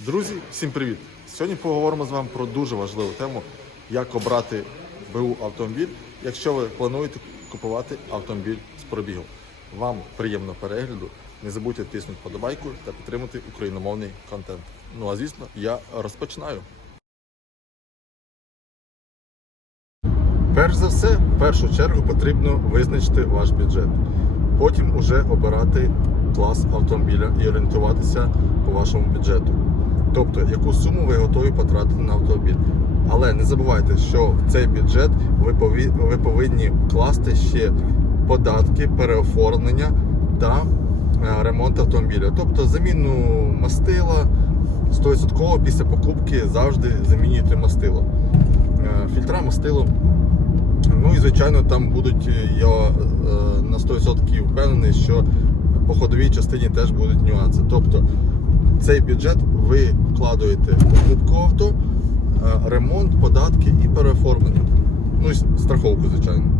Друзі, всім привіт! Сьогодні поговоримо з вами про дуже важливу тему, як обрати БУ автомобіль, якщо ви плануєте купувати автомобіль з пробігом. Вам приємного перегляду. Не забудьте тиснути подобайку та підтримати україномовний контент. Ну а звісно, я розпочинаю. Перш за все, в першу чергу потрібно визначити ваш бюджет. Потім уже обирати клас автомобіля і орієнтуватися по вашому бюджету. Тобто, яку суму ви готові потратити на автомобіль. Але не забувайте, що в цей бюджет ви повинні вкласти ще податки, переоформлення та е, ремонт автомобіля. Тобто заміну мастила 100% після покупки завжди замінюйте мастило. Е, Фільтра мастило Ну і звичайно, там будуть, е, я на 100% впевнений, що по ходовій частині теж будуть нюанси. Тобто цей бюджет ви вкладаєте в авто, е, ремонт, податки і переоформлення. Ну і страховку, звичайно.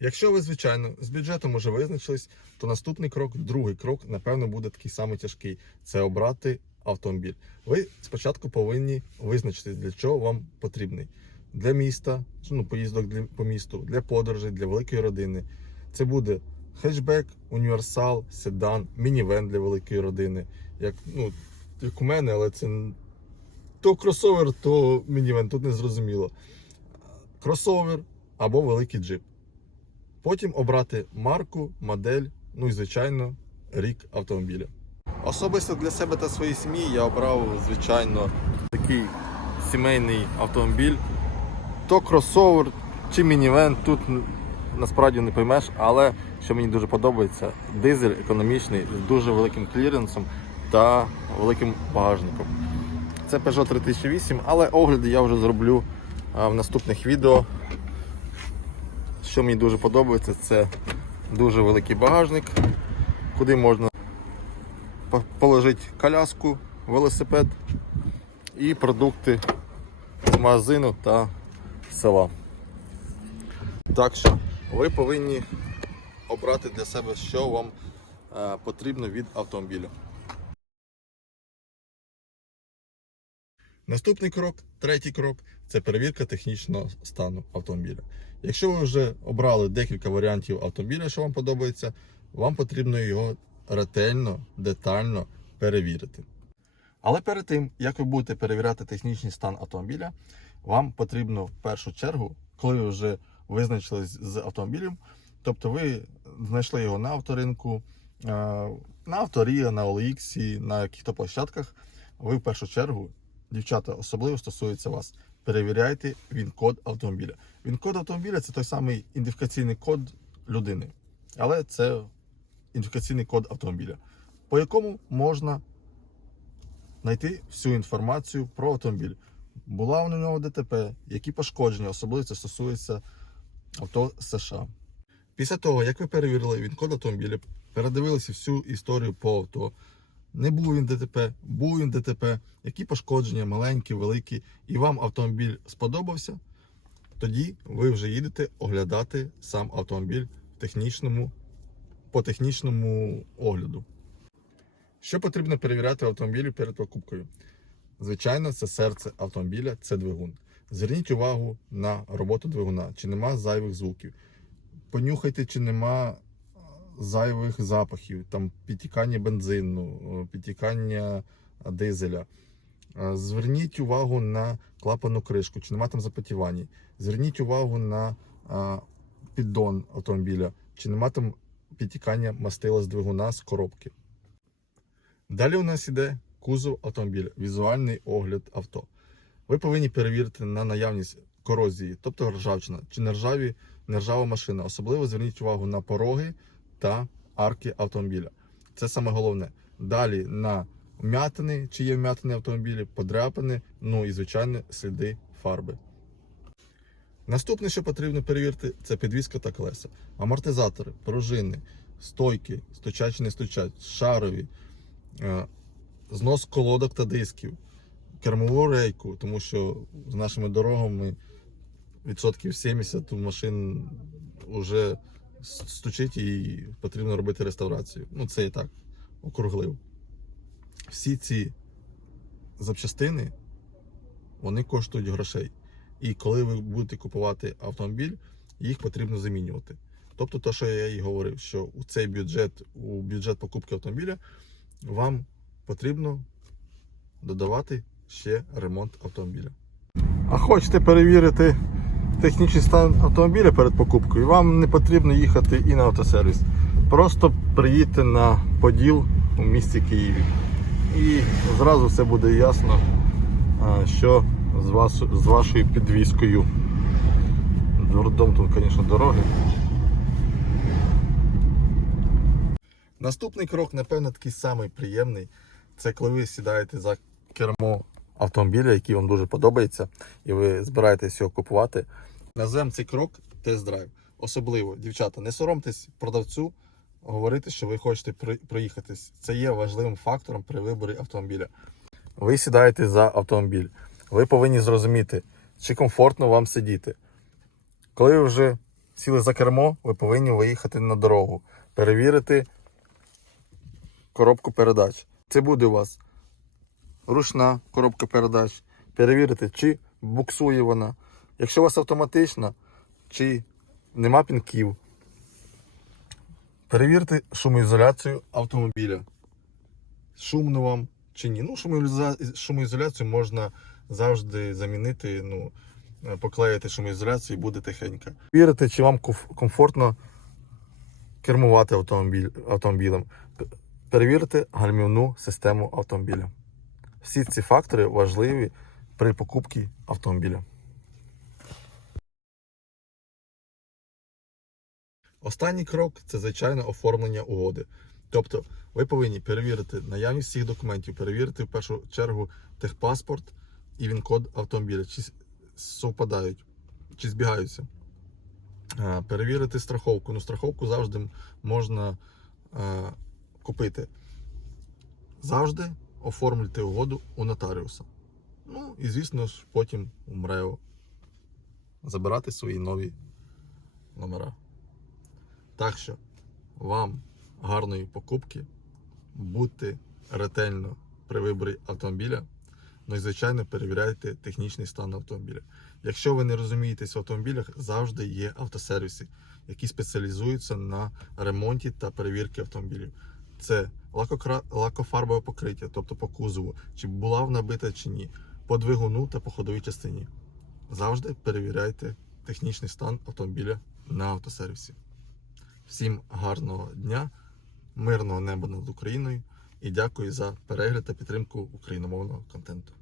Якщо ви, звичайно, з бюджетом вже визначились, то наступний крок, другий крок, напевно, буде такий самий тяжкий це обрати автомобіль. Ви спочатку повинні визначитись, для чого вам потрібний. Для міста, ну, поїздок для, по місту, для подорожей, для великої родини. Це буде хетчбек, універсал, седан, мінівен для великої родини. Як, ну, як у мене, але це то кросовер, то мінівен, тут не зрозуміло. Кросовер або великий джип. Потім обрати марку, модель, ну і звичайно, рік автомобіля. Особисто для себе та своєї сім'ї я обрав, звичайно, такий сімейний автомобіль. То кросовер чи мінівен, тут насправді не поймеш, але що мені дуже подобається, дизель економічний з дуже великим кліренсом та великим багажником. Це Peugeot 3008, але огляди я вже зроблю в наступних відео. Що мені дуже подобається, це дуже великий багажник, куди можна положити коляску, велосипед і продукти з магазину та села. Так що ви повинні обрати для себе, що вам е, потрібно від автомобіля. Наступний крок, третій крок це перевірка технічного стану автомобіля. Якщо ви вже обрали декілька варіантів автомобіля, що вам подобається, вам потрібно його ретельно, детально перевірити. Але перед тим, як ви будете перевіряти технічний стан автомобіля, вам потрібно в першу чергу, коли ви вже визначились з автомобілем, тобто ви знайшли його на авторинку, е, на авторія, на OLX, на яких-то площадках, ви в першу чергу, дівчата, особливо стосується вас, перевіряйте він-код автомобіля. Він-код автомобіля це той самий ідентифікаційний код людини, але це ідентифікаційний код автомобіля, по якому можна знайти всю інформацію про автомобіль. Була у нього ДТП, які пошкодження, особливо це стосується авто США. Після того, як ви перевірили він код автомобіля, передивилися всю історію по авто. Не був він ДТП, був він ДТП, які пошкодження, маленькі, великі, і вам автомобіль сподобався, тоді ви вже їдете оглядати сам автомобіль в технічному, по технічному огляду. Що потрібно перевіряти в автомобілі перед покупкою? Звичайно, це серце автомобіля, це двигун. Зверніть увагу на роботу двигуна, чи нема зайвих звуків. Понюхайте, чи нема е, зайвих запахів, там підтікання бензину, е, підтікання е, дизеля. Зверніть увагу на клапану кришку, чи нема там запотівань. Зверніть увагу на піддон автомобіля, чи нема там підтікання мастила з двигуна з коробки. Далі у нас іде кузов автомобіля, візуальний огляд авто. Ви повинні перевірити на наявність корозії, тобто ржавчина, чи не ржаві, не ржава машина. Особливо зверніть увагу на пороги та арки автомобіля. Це саме головне. Далі на вмятини, чи є вмятини автомобілі, подряпини, ну і звичайно сліди фарби. Наступне, що потрібно перевірити, це підвізка та колеса. Амортизатори, пружини, стойки, стучать чи не стучать, шарові, е, знос колодок та дисків, кермову рейку, тому що з нашими дорогами відсотків 70 у машин вже стучить і потрібно робити реставрацію. Ну, це і так округлив. Всі ці запчастини вони коштують грошей. І коли ви будете купувати автомобіль, їх потрібно замінювати. Тобто, те, що я і говорив, що у цей бюджет, у бюджет покупки автомобіля, вам потрібно додавати ще ремонт автомобіля. А хочете перевірити технічний стан автомобіля перед покупкою, вам не потрібно їхати і на автосервіс. Просто приїдьте на Поділ у місті Києві. І зразу все буде ясно, що з, вас, з вашою підвіскою. Дурдом тут, звісно, дороги. Наступний крок, напевно, такий самий приємний. Це коли ви сідаєте за кермо автомобіля, який вам дуже подобається, і ви збираєтесь його купувати. Назвемо цей крок тест-драйв. Особливо, дівчата, не соромтесь продавцю говорити, що ви хочете проїхатись. Це є важливим фактором при виборі автомобіля. Ви сідаєте за автомобіль. Ви повинні зрозуміти, чи комфортно вам сидіти. Коли ви вже сіли за кермо, ви повинні виїхати на дорогу, перевірити коробку передач. Це буде у вас ручна коробка передач. Перевірити, чи буксує вона. Якщо у вас автоматична, чи нема пінків. Перевірте шумоізоляцію автомобіля. Шумно вам чи ні. Ну, шумоізоляцію можна завжди замінити, ну, поклеїти шумоізоляцію і буде тихенько. Перевірте, чи вам комфортно кермувати автомобіль, автомобілем. Перевірте гальмівну систему автомобіля. Всі ці фактори важливі при покупці автомобіля. Останній крок це звичайно оформлення угоди. Тобто ви повинні перевірити наявність всіх документів, перевірити в першу чергу техпаспорт і він-код автомобіля, чи совпадають, чи збігаються. Перевірити страховку. Ну, страховку завжди можна е, купити. Завжди оформлюйте угоду у нотаріуса. Ну і звісно ж потім у МРЕО забирати свої нові номера. Так що вам гарної покупки, будьте ретельно при виборі автомобіля. Ну і звичайно перевіряйте технічний стан автомобіля. Якщо ви не розумієтесь в автомобілях, завжди є автосервіси, які спеціалізуються на ремонті та перевірці автомобілів. Це лакофарбове покриття, тобто по кузову, чи була набита бита чи ні, по двигуну та по ходовій частині. Завжди перевіряйте технічний стан автомобіля на автосервісі. Всім гарного дня, мирного неба над Україною і дякую за перегляд та підтримку україномовного контенту.